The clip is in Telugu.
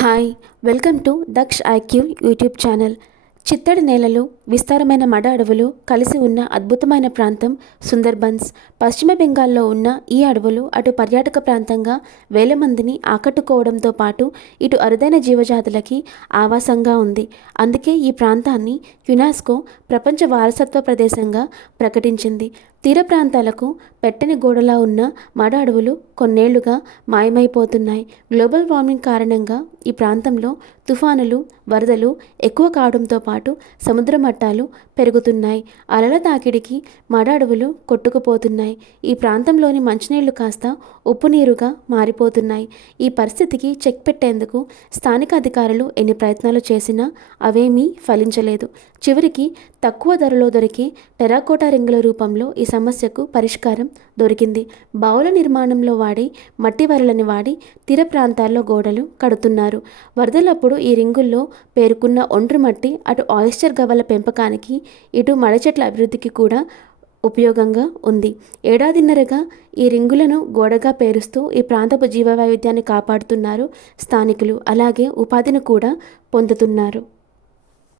Hi welcome to Daksh IQ YouTube channel. చిత్తడి నేలలు, విస్తారమైన మడ అడవులు కలిసి ఉన్న అద్భుతమైన ప్రాంతం సుందర్బన్స్. పశ్చిమ బెంగాల్లో ఉన్న ఈ అడవులు అటు పర్యాటక ప్రాంతంగా వేల మందిని ఆకట్టుకోవడంతో పాటు ఇటు అరుదైన జీవజాతులకి ఆవాసంగా ఉంది. అందుకే ఈ ప్రాంతాన్ని యునెస్కో ప్రపంచ వారసత్వ ప్రదేశంగా ప్రకటించింది. తీర ప్రాంతాలకు పెట్టని గోడలా ఉన్న మడ అడవులు కొన్నేళ్లుగా మాయమైపోతున్నాయి. గ్లోబల్ వార్మింగ్ కారణంగా ఈ ప్రాంతంలో తుఫానులు, వరదలు ఎక్కువ కావడంతో పాటు సముద్ర మట్టాలు పెరుగుతున్నాయి. అలల తాకిడికి మడ అడవులు కొట్టుకుపోతున్నాయి. ఈ ప్రాంతంలోని మంచినీళ్లు కాస్త ఉప్పు నీరుగా మారిపోతున్నాయి. ఈ పరిస్థితికి చెక్ పెట్టేందుకు స్థానిక అధికారులు ఎన్ని ప్రయత్నాలు చేసినా అవేమీ ఫలించలేదు. చివరికి తక్కువ ధరలో దొరికే టెరాకోటా రింగుల రూపంలో ఈ సమస్యకు పరిష్కారం దొరికింది. బావుల నిర్మాణంలో వాడే మట్టి వరలని వాడి తీర ప్రాంతాల్లో గోడలు కడుతున్నారు. వరదలప్పుడు ఈ రింగుల్లో పేరుకున్న ఒండ్రు మట్టి అటు ఆయిస్టర్ గవ్వల పెంపకానికి, ఇటు మడ చెట్ల అభివృద్ధికి కూడా ఉపయోగంగా ఉంది. ఏడాదిన్నరగా ఈ రింగులను గోడగా పేరుస్తూ ఈ ప్రాంతపు జీవ వైవిధ్యాన్ని కాపాడుతున్నారు స్థానికులు. అలాగే ఉపాధిని కూడా పొందుతున్నారు.